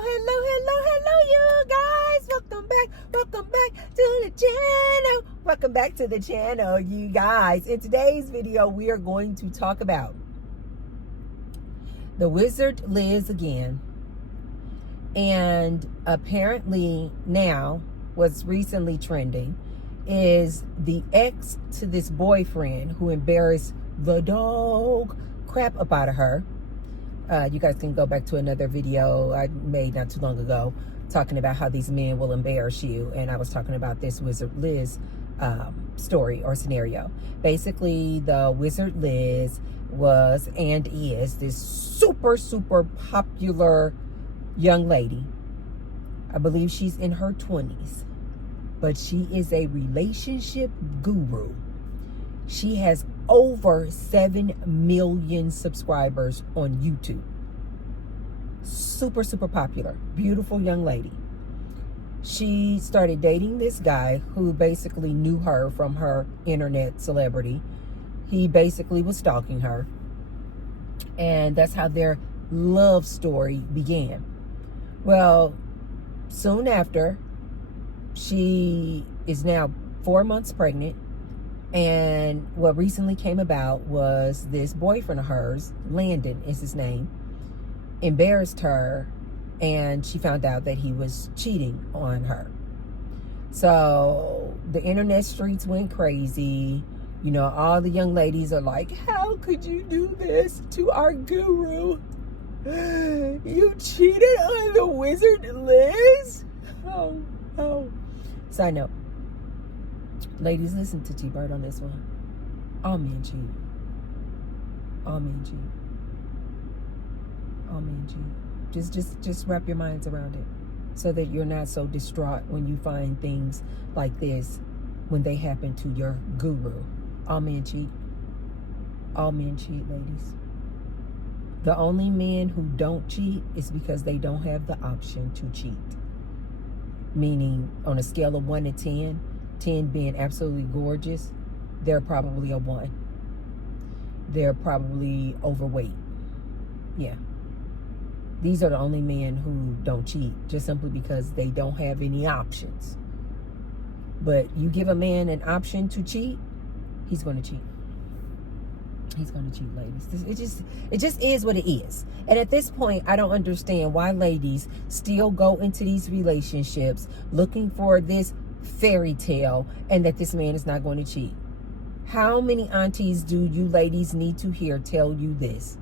Hello, you guys. Welcome back to the channel. Welcome back to the channel, you guys. In today's video, we are going to talk about the Wizard Liz again. And apparently now, what's recently trending is the ex to this boyfriend who embarrassed the dog crap up out of her. You guys can go back to another video I made not too long ago talking about how these men will embarrass you. And I was talking about this Wizard Liz story or scenario. Basically, the Wizard Liz was and is this super popular young lady. I believe she's in her 20s. But she is a relationship guru. She has over 7 million subscribers on YouTube. Super popular. Beautiful young lady. She started dating this guy who basically knew her from her internet celebrity. He basically was stalking her. And that's how their love story began. Well, soon after, she is now 4 months pregnant. And what recently came about was this boyfriend of hers, Landon is his name, embarrassed her, and she found out that he was cheating on her. So the internet streets went crazy. You know, all the young ladies are like, how could you do this to our guru? You cheated on the Wizard Liz? Oh. Side note. Ladies, listen to T-Bird on this one. All men cheat. All men cheat. All men cheat. Just wrap your minds around it so that you're not so distraught when you find things like this when they happen to your guru. All men cheat. All men cheat, ladies. The only men who don't cheat is because they don't have the option to cheat. Meaning, on a scale of 1 to 10, 10 being absolutely gorgeous, they're probably a 1. They're probably overweight. Yeah. These are the only men who don't cheat, just simply because they don't have any options. But you give a man an option to cheat, he's going to cheat. He's going to cheat, ladies. It just is what it is. And at this point, I don't understand why ladies still go into these relationships looking for this fairy tale and that this man is not going to cheat. How many aunties do you ladies need to hear tell you this?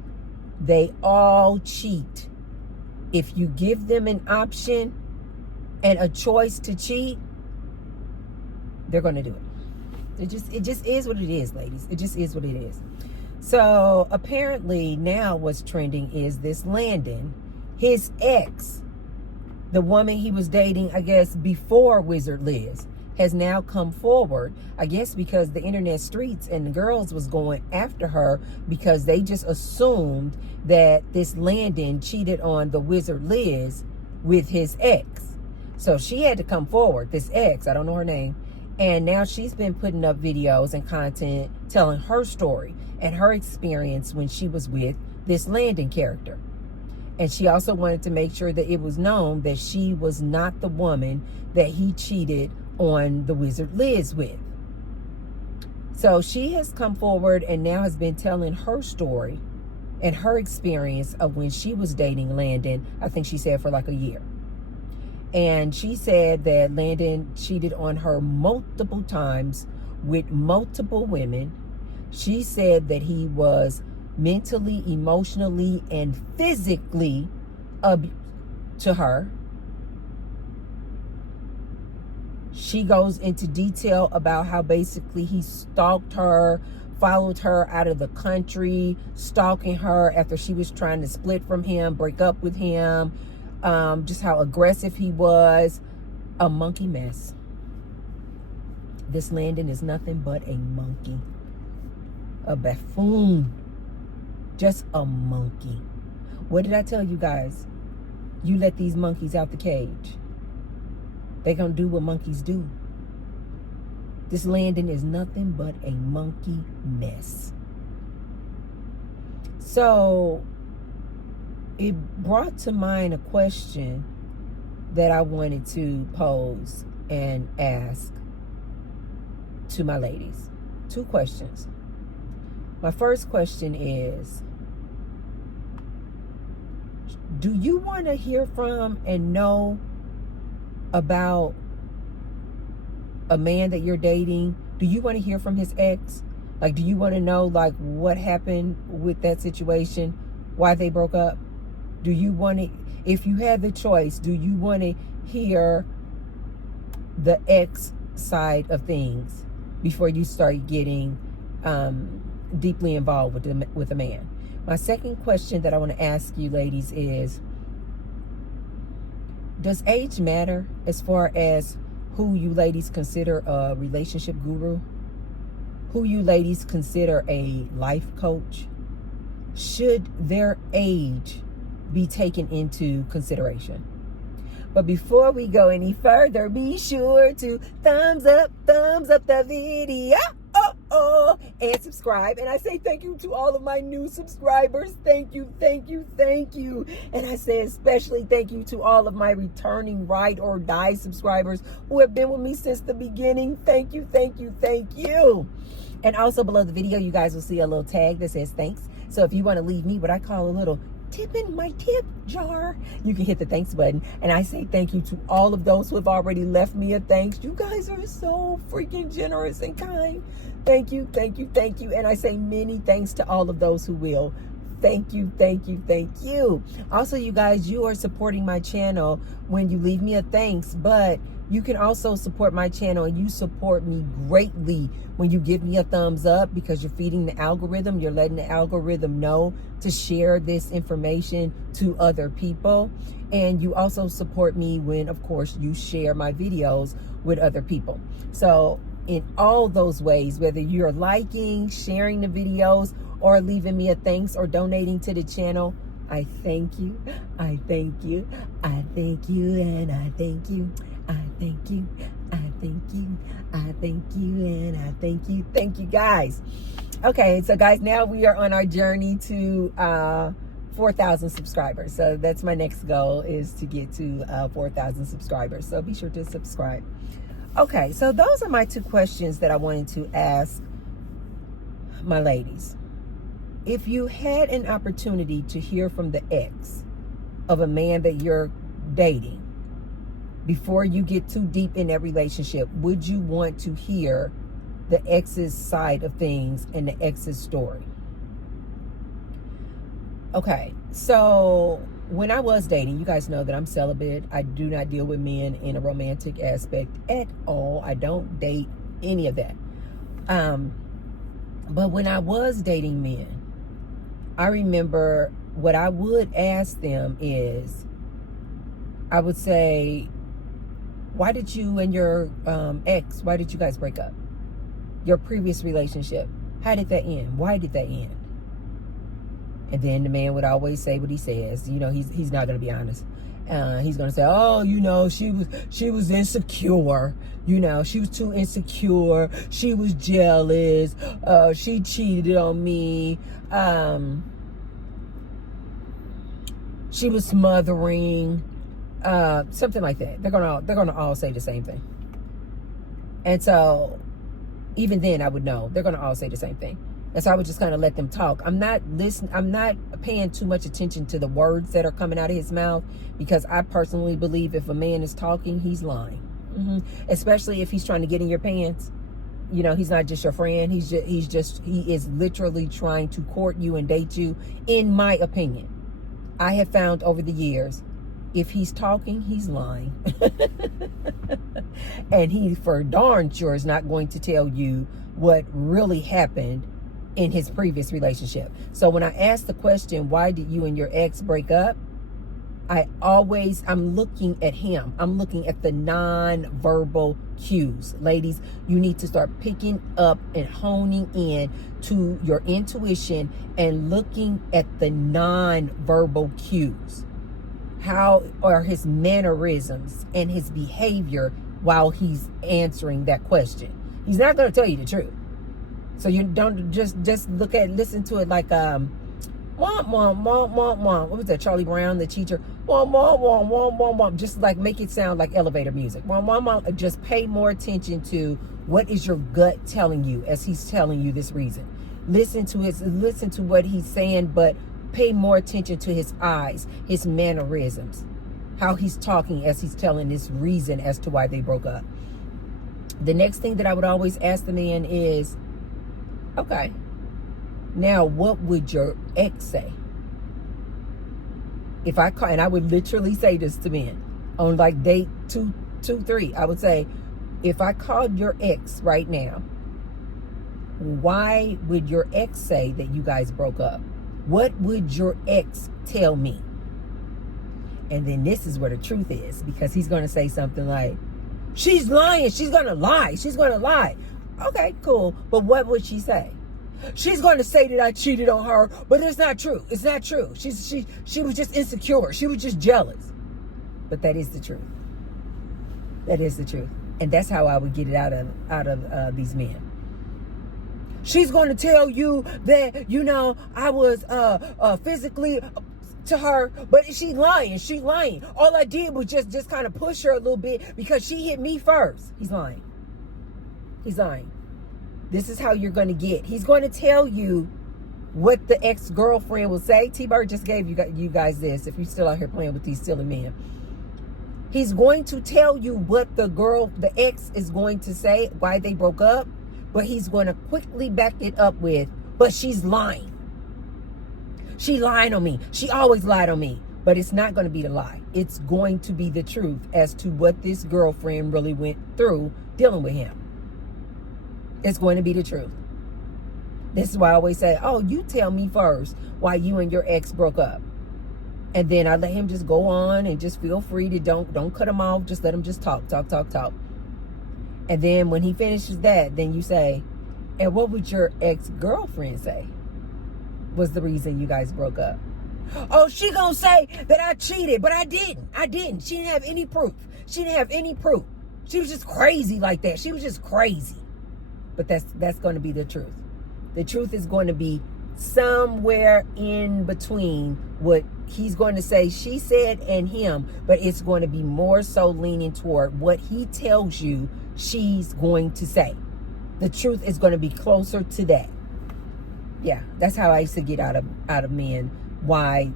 They all cheat. If you give them an option and a choice to cheat, they're going to do it. It just is what it is, ladies. It just is what it is. So apparently now what's trending is this Landon, his ex, the woman he was dating, I guess, before Wizard Liz, has now come forward, I guess because the internet streets and the girls was going after her because they just assumed that this Landon cheated on the Wizard Liz with his ex. So she had to come forward, this ex, I don't know her name, and now she's been putting up videos and content telling her story and her experience when she was with this Landon character. And she also wanted to make sure that it was known that she was not the woman that he cheated on the Wizard Liz with. So she has come forward and now has been telling her story and her experience of when she was dating Landon, I think she said for like a year. And she said that Landon cheated on her multiple times with multiple women. She said that he was mentally, emotionally, and physically to her. She goes into detail about how basically he stalked her, followed her out of the country, stalking her after she was trying to split from him, break up with him, just how aggressive he was. A monkey mess. This Landon is nothing but a monkey. A buffoon. Just a monkey. What did I tell you guys? You let these monkeys out the cage. They're going to do what monkeys do. This Landon is nothing but a monkey mess. So it brought to mind a question that I wanted to pose and ask to my ladies. 2 questions. My first question is, do you want to hear from and know about a man that you're dating? Do you want to hear from his ex? Like, do you want to know, like, what happened with that situation? Why they broke up? Do you want to, if you had the choice, do you want to hear the ex side of things before you start getting deeply involved with a man? My second question that I want to ask you ladies is, does age matter as far as who you ladies consider a relationship guru? Who you ladies consider a life coach? Should their age be taken into consideration? But before we go any further, be sure to thumbs up the video. And subscribe. And I say thank you to all of my new subscribers. Thank you. And I say especially thank you to all of my returning ride or die subscribers who have been with me since the beginning. Thank you. And also below the video, you guys will see a little tag that says thanks. So if you want to leave me what I call a little tip in my tip jar, you can hit the thanks button. And I say thank you to all of those who have already left me a thanks. You guys are so freaking generous and kind. Thank you. And I say many thanks to all of those who will. Thank you. Also, you guys, you are supporting my channel when you leave me a thanks, but you can also support my channel, and you support me greatly when you give me a thumbs up, because you're feeding the algorithm. You're letting the algorithm know to share this information to other people. And you also support me when, of course, you share my videos with other people. So in all those ways, whether you're liking, sharing the videos, or leaving me a thanks or donating to the channel, I thank you, and I thank you. Thank you guys. Okay, so guys, now we are on our journey to 4,000 subscribers. So that's my next goal, is to get to 4,000 subscribers. So be sure to subscribe. Okay, so those are my 2 questions that I wanted to ask my ladies. If you had an opportunity to hear from the ex of a man that you're dating before you get too deep in that relationship, would you want to hear the ex's side of things and the ex's story? Okay, so when I was dating, you guys know that I'm celibate. I do not deal with men in a romantic aspect at all. I don't date any of that. But when I was dating men, I remember what I would ask them is, I would say, why did you and your ex, why did you guys break up? Your previous relationship, how did that end? Why did that end? And then the man would always say what he says. You know, he's not going to be honest. He's going to say, oh, you know, she was insecure. You know, she was too insecure. She was jealous. She cheated on me. She was smothering. Something like that. They're gonna all say the same thing. And so even then I would know they're gonna all say the same thing. And so I would just kind of let them talk. I'm not paying too much attention to the words that are coming out of his mouth, because I personally believe if a man is talking, he's lying. Especially if he's trying to get in your pants. You know, he's not just your friend. He is literally trying to court you and date you, in my opinion. I have found over the years, if he's talking, he's lying. And he for darn sure is not going to tell you what really happened in his previous relationship. So when I ask the question, why did you and your ex break up? I'm looking at him. I'm looking at the non-verbal cues. Ladies, you need to start picking up and honing in to your intuition and looking at the non-verbal cues. How are his mannerisms and his behavior while he's answering that question? He's not going to tell you the truth. So you don't just listen to it like Mom, mom, mom, mom, mom. What was that? Charlie Brown, the teacher. Mom, mom, mom, mom, mom, mom. Just like make it sound like elevator music. Mom, mom, mom. Just pay more attention to what is your gut telling you as he's telling you this reason. Listen to what he's saying, but pay more attention to his eyes, his mannerisms, how he's talking as he's telling this reason as to why they broke up. The next thing that I would always ask the man is, okay, now what would your ex say? If I call, and I would literally say this to men on like date 2, 3, I would say, if I called your ex right now, why would your ex say that you guys broke up? What would your ex tell me? And then this is where the truth is, because he's going to say something like, she's lying. She's going to lie. She's going to lie. Okay, cool. But what would she say? She's going to say that I cheated on her, but it's not true. It's not true. She was just insecure. She was just jealous. But that is the truth. That is the truth. And that's how I would get it out of these men. She's going to tell you that, you know, I was physically to her, but she's lying. She's lying. All I did was just kind of push her a little bit because she hit me first. He's lying. He's lying. This is how you're going to get. He's going to tell you what the ex-girlfriend will say. T-Bird just gave you guys this, if you're still out here playing with these silly men. He's going to tell you what the ex is going to say, why they broke up, but he's going to quickly back it up with, but she's lying. She lied on me. She always lied on me. But it's not going to be the lie. It's going to be the truth as to what this girlfriend really went through dealing with him. It's going to be the truth. This is why I always say, oh, you tell me first why you and your ex broke up. And then I let him just go on and just feel free to don't cut him off. Just let him just talk. And then when he finishes that, then you say, and what would your ex-girlfriend say was the reason you guys broke up? Oh, she gonna say that I cheated, but I didn't. She didn't have any proof. She was just crazy like that. She was just crazy. But that's going to be the truth. The truth is going to be somewhere in between what he's going to say she said and him, but it's going to be more so leaning toward what he tells you she's going to say. The truth is going to be closer to that. Yeah, that's how I used to get out of men why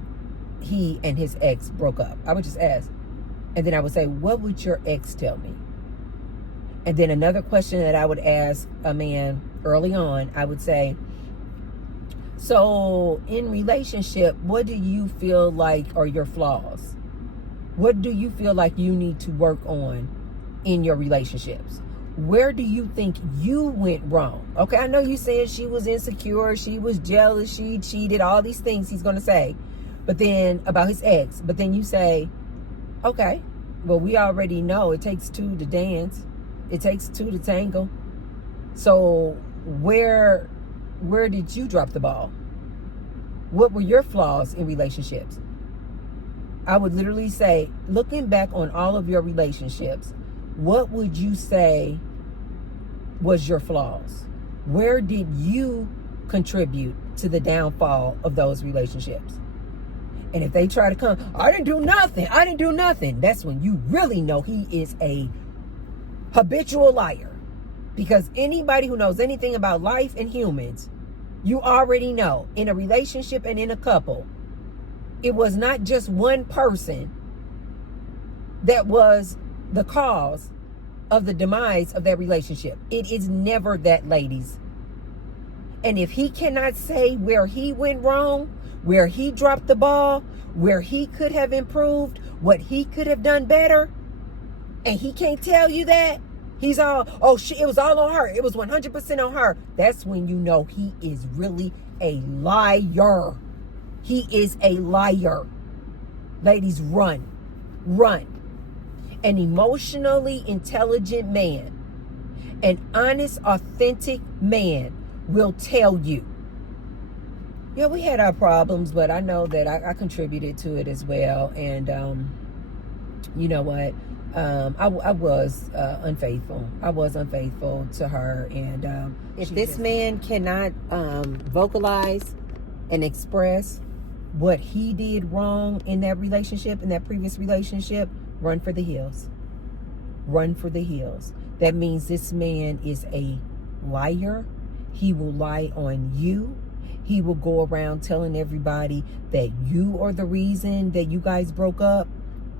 he and his ex broke up. I would just ask, and then I would say, what would your ex tell me? And then another question that I would ask a man early on, I would say, so in relationship, what do you feel like are your flaws? What do you feel like you need to work on in your relationships? Where do you think you went wrong? Okay, I know you said she was insecure, she was jealous, she cheated, all these things he's going to say. But then about his ex, but then you say, okay, well, we already know it takes two to dance. It takes two to tango. So where did you drop the ball? What were your flaws in relationships? I would literally say, looking back on all of your relationships, what would you say was your flaws? Where did you contribute to the downfall of those relationships? And if they try to come, I didn't do nothing. That's when you really know he is a habitual liar. Because anybody who knows anything about life and humans, you already know in a relationship and in a couple, it was not just one person that was the cause of the demise of that relationship. It is never that, ladies. And if he cannot say where he went wrong, where he dropped the ball, where he could have improved, what he could have done better, and he can't tell you that, he's all, it was all on her. It was 100% on her. That's when you know he is really a liar. He is a liar. Ladies, run. An emotionally intelligent man, an honest, authentic man will tell you, yeah, we had our problems, but I know that I contributed to it as well. And you know what? I was unfaithful. I was unfaithful to her. And if this man cannot vocalize and express what he did wrong in that relationship, in that previous relationship, run for the hills. Run for the hills. That means this man is a liar. He will lie on you. He will go around telling everybody that you are the reason that you guys broke up.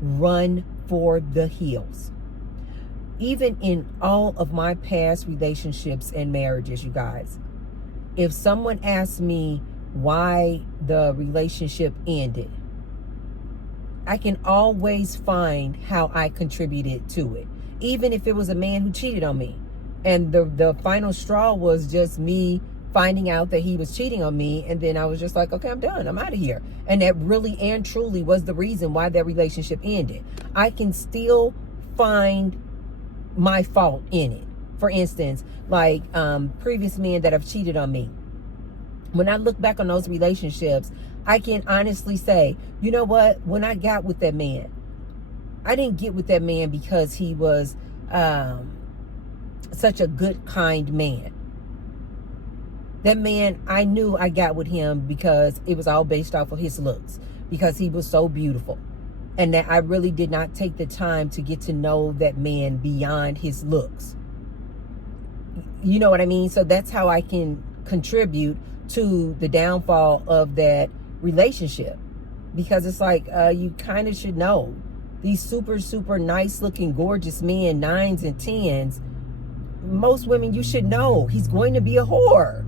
Run for the hills. Even in all of my past relationships and marriages, you guys, if someone asks me why the relationship ended, I can always find how I contributed to it. Even if it was a man who cheated on me. And the final straw was just me finding out that he was cheating on me. And then I was just like, okay, I'm done. I'm out of here. And that really and truly was the reason why that relationship ended. I can still find my fault in it. For instance, like previous men that have cheated on me. When I look back on those relationships, I can honestly say, you know what? When I got with that man, I didn't get with that man because he was such a good, kind man. That man, I knew I got with him because it was all based off of his looks, because he was so beautiful. And that I really did not take the time to get to know that man beyond his looks. You know what I mean? So that's how I can contribute to the downfall of that relationship. Because it's like, you kind of should know. These super, super nice looking, gorgeous men, 9s and 10s, most women, you should know he's going to be a whore.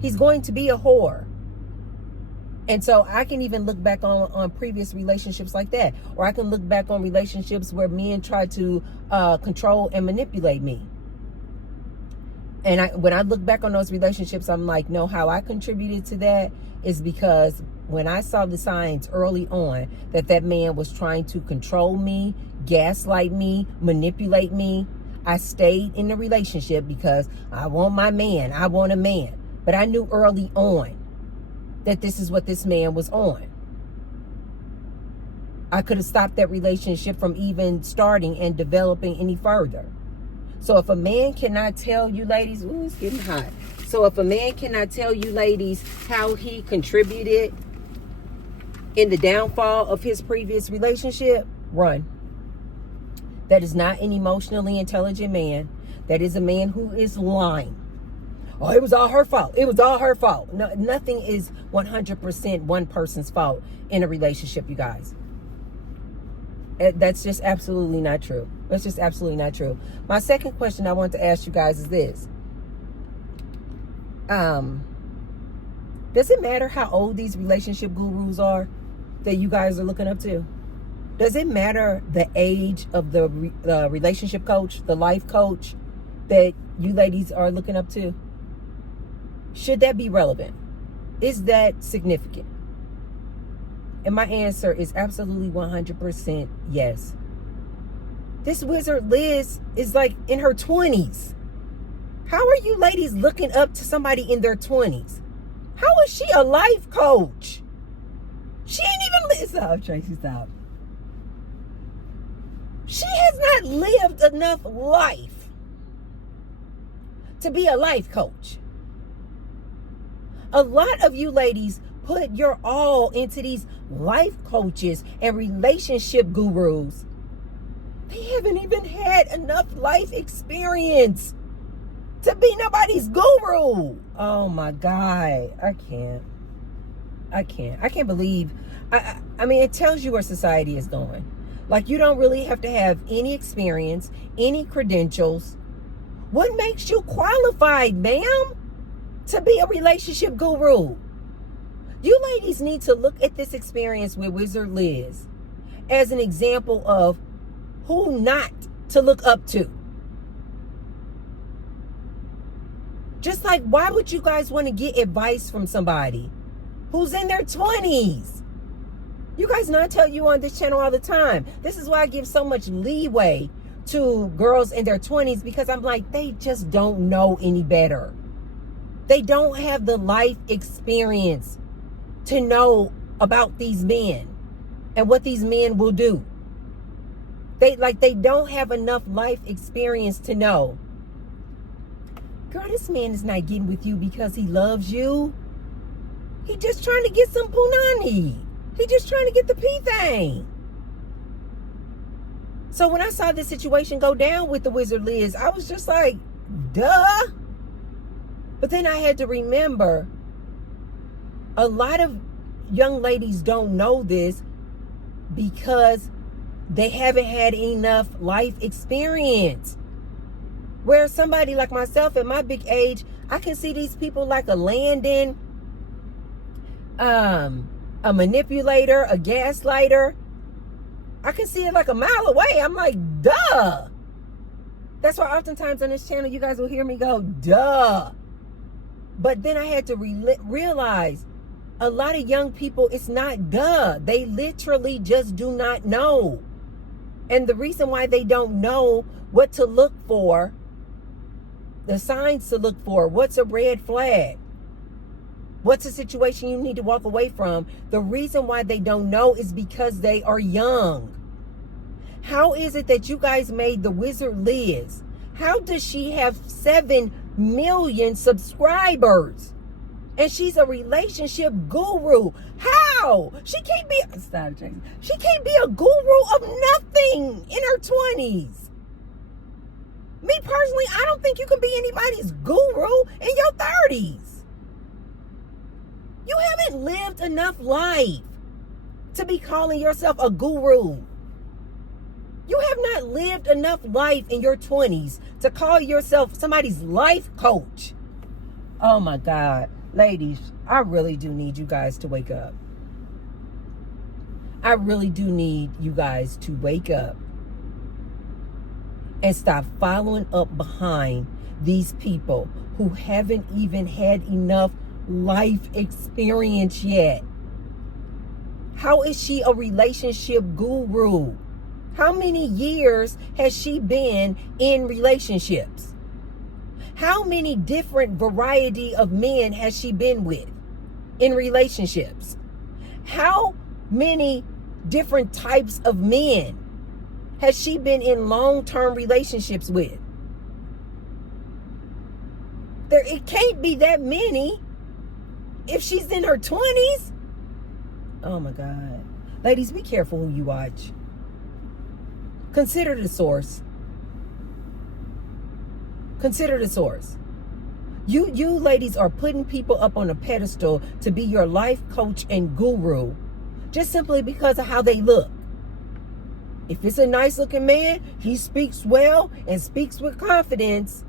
He's going to be a whore. And so I can even look back on previous relationships like that. Or I can look back on relationships where men try to control and manipulate me. And when I look back on those relationships, I'm like, no, how I contributed to that is because when I saw the signs early on that that man was trying to control me, gaslight me, manipulate me, I stayed in the relationship because I want my man. I want a man. But I knew early on that this is what this man was on. I could have stopped that relationship from even starting and developing any further. So if a man cannot tell you ladies, ooh, it's getting hot. So if a man cannot tell you ladies how he contributed in the downfall of his previous relationship, run. That is not an emotionally intelligent man. That is a man who is lying. Oh, it was all her fault. It was all her fault. No, nothing is 100% one person's fault in a relationship, you guys. That's just absolutely not true. That's just absolutely not true. My second question I want to ask you guys is this. Does it matter how old these relationship gurus are that you guys are looking up to? Does it matter the age of the relationship coach, the life coach that you ladies are looking up to? Should that be relevant? Is that significant? And my answer is absolutely 100% yes. This wizard Liz is like in her 20s. How are you ladies looking up to somebody in their 20s? How is she a life coach? She ain't even stop, Tracy, stop. She has not lived enough life to be a life coach. A lot of you ladies put your all into these life coaches and relationship gurus. They haven't even had enough life experience to be nobody's guru. Oh my God. I can't believe. I mean, it tells you where society is going. Like, you don't really have to have any experience, any credentials. What makes you qualified, ma'am, to be a relationship guru? You ladies need to look at this experience with Wizard Liz as an example of who not to look up to. Just like, why would you guys want to get advice from somebody who's in their 20s? You guys know I tell you on this channel all the time. This is why I give so much leeway to girls in their 20s, because I'm like, they just don't know any better. They don't have the life experience to know about these men and what these men will do. They don't have enough life experience to know, girl, this man is not getting with you because he loves you. He just trying to get some punani. He just trying to get the P thing. So when I saw this situation go down with the Wizard Liz, I was just like, duh. But then I had to remember, a lot of young ladies don't know this because they haven't had enough life experience. Where somebody like myself at my big age, I can see these people like a Landon, a manipulator, a gaslighter. I can see it like a mile away. I'm like, duh. That's why oftentimes on this channel, you guys will hear me go, duh. But then I had to realize a lot of young people, it's not duh. They literally just do not know. And the reason why they don't know what to look for, the signs to look for, what's a red flag, what's a situation you need to walk away from, the reason why they don't know is because they are young. How is it that you guys made the Wizard Liz? How does she have 7 million subscribers? And she's a relationship guru. How? She can't be a guru of nothing in her 20s. Me personally, I don't think you can be anybody's guru in your 30s. You haven't lived enough life to be calling yourself a guru. You have not lived enough life in your 20s to call yourself somebody's life coach. Oh my God. Ladies, I really do need you guys to wake up. I really do need you guys to wake up and stop following up behind these people who haven't even had enough life experience yet. How is she a relationship guru? How many years has she been in relationships? How many different variety of men has she been with in relationships? How many different types of men has she been in long-term relationships with? It can't be that many if she's in her 20s. Oh my God. Ladies, be careful who you watch. Consider the source. Consider the source. You ladies are putting people up on a pedestal to be your life coach and guru just simply because of how they look. If it's a nice looking man, he speaks well and speaks with confidence.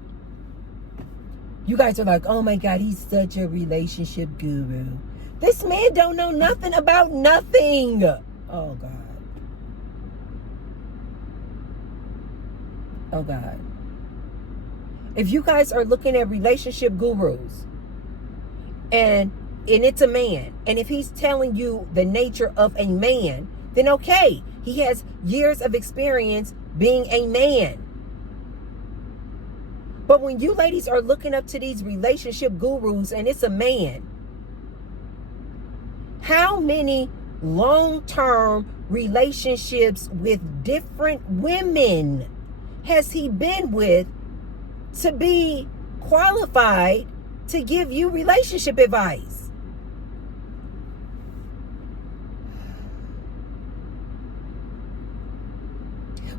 You guys are like, oh my God, he's such a relationship guru. This man don't know nothing about nothing. Oh God. Oh God. If you guys are looking at relationship gurus and it's a man, and if he's telling you the nature of a man, then okay, he has years of experience being a man. But when you ladies are looking up to these relationship gurus and it's a man, how many long-term relationships with different women has he been with to be qualified to give you relationship advice?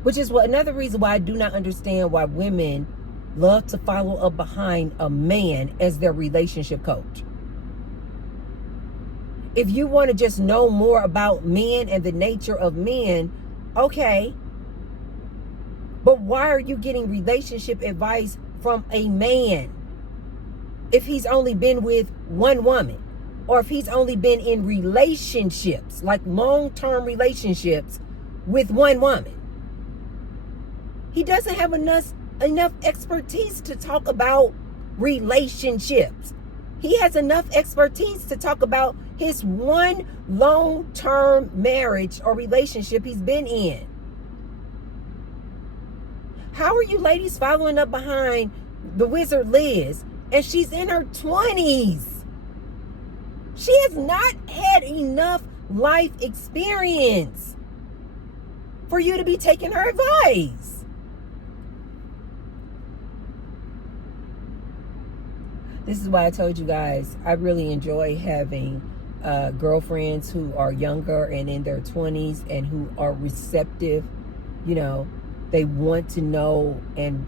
Which is another reason why I do not understand why women love to follow up behind a man as their relationship coach. If you want to just know more about men and the nature of men, okay. But why are you getting relationship advice from a man if he's only been with one woman, or if he's only been in relationships, like long-term relationships with one woman? He doesn't have enough expertise to talk about relationships. He has enough expertise to talk about his one long-term marriage or relationship he's been in. How are you ladies following up behind the Wizard Liz and she's in her 20s? She has not had enough life experience for you to be taking her advice. This is why I told you guys, I really enjoy having girlfriends who are younger and in their 20s and who are receptive. You know, they want to know and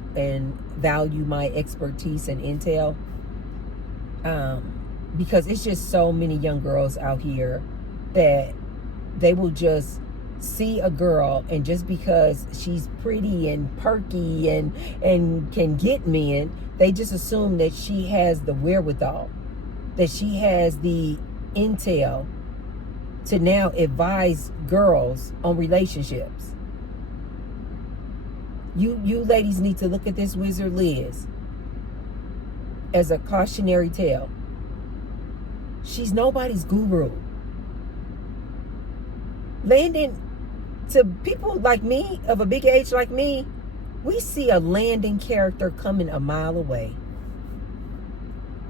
value my expertise and intel. Because it's just so many young girls out here that they will just see a girl, and just because she's pretty and perky and can get men, they just assume that she has the wherewithal, that she has the intel to now advise girls on relationships. You ladies need to look at this wizard Liz as a cautionary tale. She's nobody's guru. Landon, to people like me, of a big age like me, we see a Landon character coming a mile away.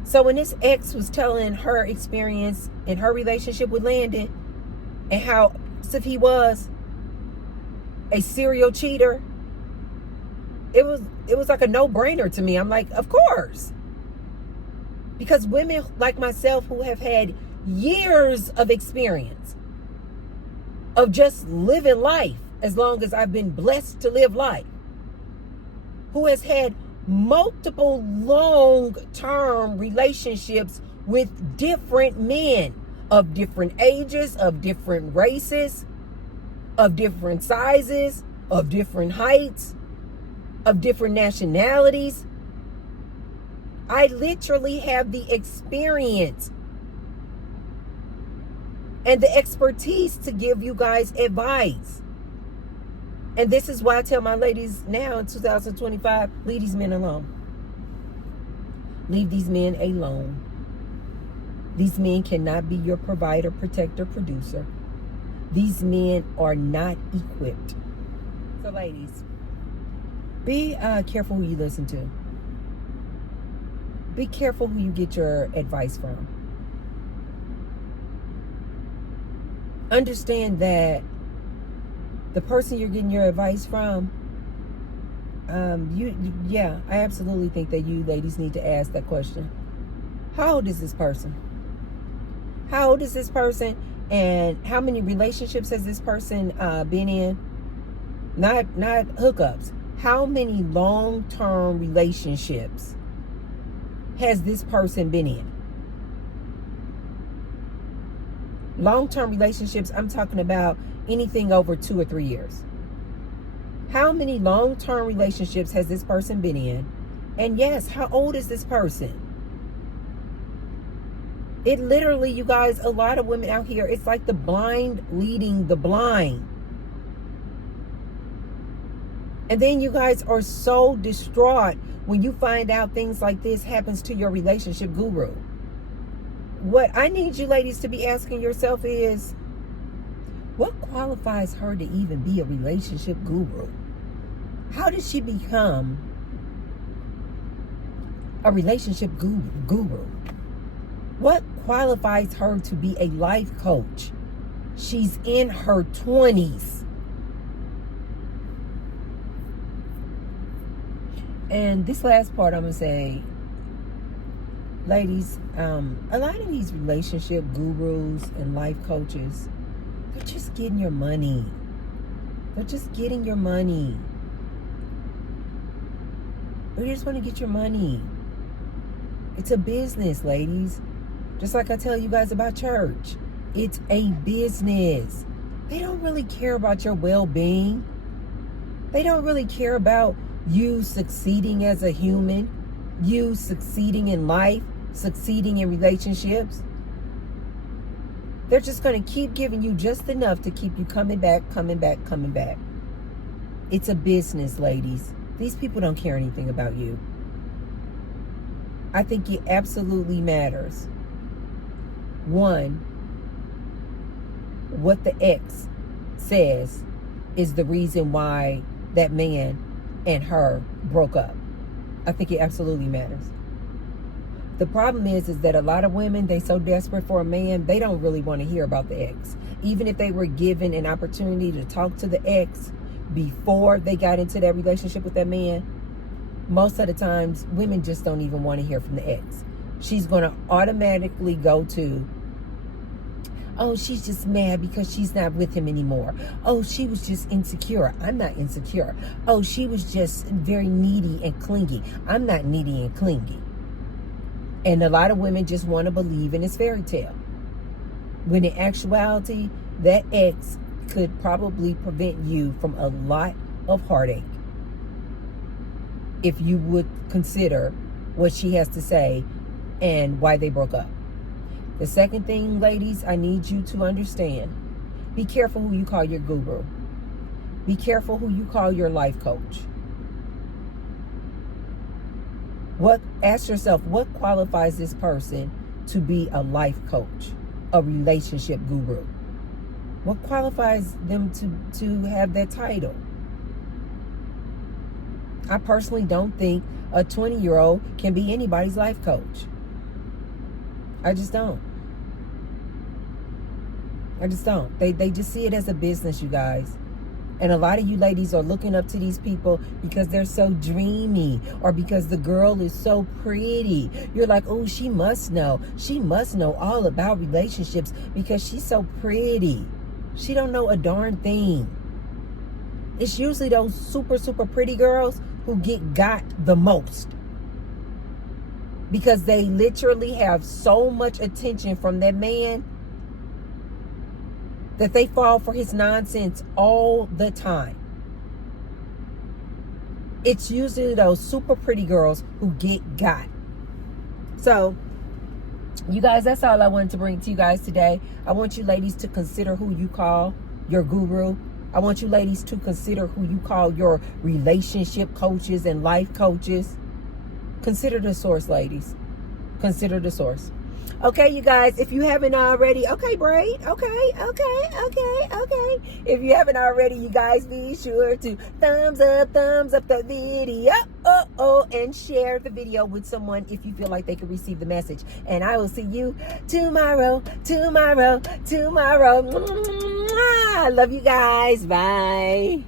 So when this ex was telling her experience in her relationship with Landon and how if he was a serial cheater, it was like a no-brainer to me. I'm like, of course. Because women like myself who have had years of experience of just living life, as long as I've been blessed to live life, who has had multiple long-term relationships with different men of different ages, of different races, of different sizes, of different heights, of different nationalities. I literally have the experience and the expertise to give you guys advice. And this is why I tell my ladies now in 2025, leave these men alone. Leave these men alone. These men cannot be your provider, protector, producer. These men are not equipped. So ladies, be careful who you listen to. Be careful who you get your advice from. Understand that the person you're getting your advice from, I absolutely think that you ladies need to ask that question. How old is this person? How old is this person? And how many relationships has this person been in? Not hookups. How many long-term relationships has this person been in? Long-term relationships, I'm talking about anything over 2 or 3 years. How many long-term relationships has this person been in? And yes, how old is this person? It literally, you guys, a lot of women out here, it's like the blind leading the blind. And then you guys are so distraught when you find out things like this happens to your relationship guru. What I need you ladies to be asking yourself is, what qualifies her to even be a relationship guru? How did she become a relationship guru? What qualifies her to be a life coach? She's in her 20s. And this last part I'm going to say, ladies, a lot of these relationship gurus and life coaches, they're just getting your money. They're just getting your money. They just want to get your money. It's a business, ladies. Just like I tell you guys about church. It's a business. They don't really care about your well-being. They don't really care about you succeeding as a human, you succeeding in life, succeeding in relationships. They're just going to keep giving you just enough to keep you coming back, coming back, coming back. It's a business, ladies. These people don't care anything about you. I think it absolutely matters. One, what the ex says is the reason why that man and her broke up. I think it absolutely matters. The problem is that a lot of women, they so desperate for a man, they don't really want to hear about the ex. Even if they were given an opportunity to talk to the ex before they got into that relationship with that man, most of the times women just don't even want to hear from the ex. she's going to automatically go to, oh, she's just mad because she's not with him anymore. Oh, she was just insecure. I'm not insecure. Oh, she was just very needy and clingy. I'm not needy and clingy. And a lot of women just want to believe in this fairy tale, when in actuality, that ex could probably prevent you from a lot of heartache if you would consider what she has to say and why they broke up. The second thing, ladies, I need you to understand, be careful who you call your guru. Be careful who you call your life coach. Ask yourself, what qualifies this person to be a life coach, a relationship guru? What qualifies them to have that title? I personally don't think a 20-year-old can be anybody's life coach. I just don't. They just see it as a business, you guys. And a lot of you ladies are looking up to these people because they're so dreamy, or because the girl is so pretty. You're like, oh, she must know. She must know all about relationships because she's so pretty. She don't know a darn thing. It's usually those super, super pretty girls who got the most, because they literally have so much attention from that man that they fall for his nonsense all the time. It's usually those super pretty girls who got. So, you guys, that's all I wanted to bring to you guys today. I want you ladies to consider who you call your guru. I want you ladies to consider who you call your relationship coaches and life coaches. Consider the source, ladies. Consider the source. Okay, you guys, if you haven't already, okay, Braid, okay. If you haven't already, you guys, be sure to thumbs up the video, and share the video with someone if you feel like they could receive the message. And I will see you tomorrow. I love you guys. Bye.